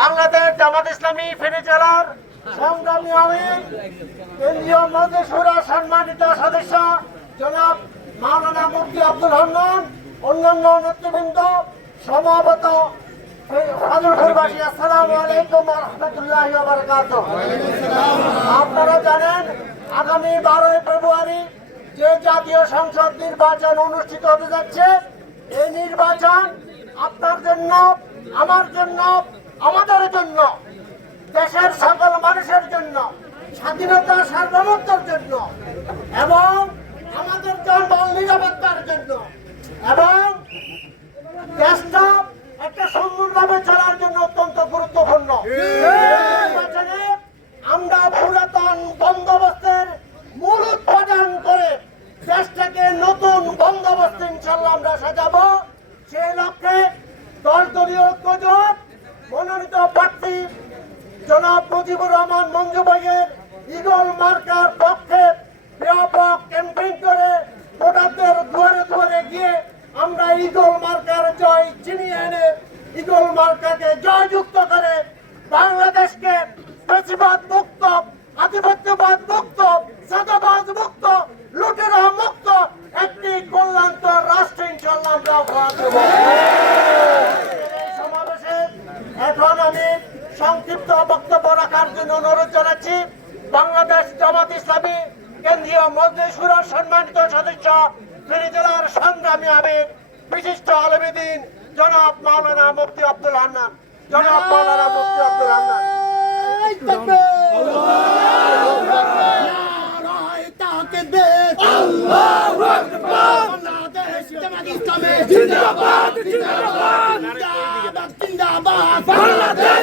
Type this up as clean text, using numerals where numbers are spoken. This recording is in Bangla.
বাংলাদেশ জামাত ইসলামী ফেনী জেলার সংগ্রামী আমির কেন্দ্রীয় মজলিস শুরার সম্মানিত সদস্য জনাব মাওলানা মুফতি আব্দুল হান্নান, অন্যান্য নেতৃবৃন্দ, সমাবেত ফাজলপুরবাসী, আসসালামু আলাইকুম ওয়া রাহমাতুল্লাহি ওয়া বারাকাতুহু। আপনারা জানেন আগামী 12 ফেব্রুয়ারি যে জাতীয় সংসদ নির্বাচন অনুষ্ঠিত হতে যাচ্ছে, এই নির্বাচন আপনার জন্য, আমার জন্য, আমাদের জন্য, দেশের সকল মানুষের জন্য, স্বাধীনতা সার্বভৌমত্বের জন্য এবং আমাদের জনবল নিরাপত্তার জন্য এবং দেশটা একটা সুন্দরভাবে চলার জন্য অত্যন্ত গুরুত্বপূর্ণ। নির্বাচনে আমরা পুরাতন বন্দোবস্তের মূল উৎপাদন করে দেশটাকে নতুন বন্দোবস্ত ইনশাল্লাহ আমরা সাজাবো। সেই লক্ষ্যে 10 দলীয় ঐক্যজোট মনোনীত প্রার্থী জনাব মুজিবুর রহমান মঞ্জু ভাইয়ের ঈগল মার্কার পক্ষে ব্যাপক ক্যাম্পেইন করে ভোটারদের দুয়ারে দুয়ারে গিয়ে আমরা ঈগল মার্কার জয় ছিনিয়ে এনে ঈগল মার্কাকে জয়যুক্ত করে বাংলাদেশকে বেশিবাদ মুক্ত, আধিপত্যবাদ মুক্ত, সাদাবাদ মুক্ত, লুটেরা মুক্ত একটি কল্যাণকর রাষ্ট্র ইনশাল্লাহ আমরা উপহার দেব। সমাবেশে এখন আমি সংক্ষিপ্ত বক্তব্য রাখার জন্য অনুরোধ জানাচ্ছি বাংলাদেশ জামাত ইসলামী কেন্দ্রীয় মজলিস শুরার সম্মানিত সদস্য ফেনী জেলার সংগ্রামী আমির বিশিষ্ট আলেমে দ্বীন জনাব মাওলানা মুফতি আব্দুল হান্নান। জনাব মাওলানা মুফতি আব্দুল হান্নান। আল্লাহু আকবার। বাংলাদেশ জামাত ইসলামী জিন্দাবাদ জিন্দাবাদ জিন্দাবাদ জিন্দাবাদ। বাংলাদেশ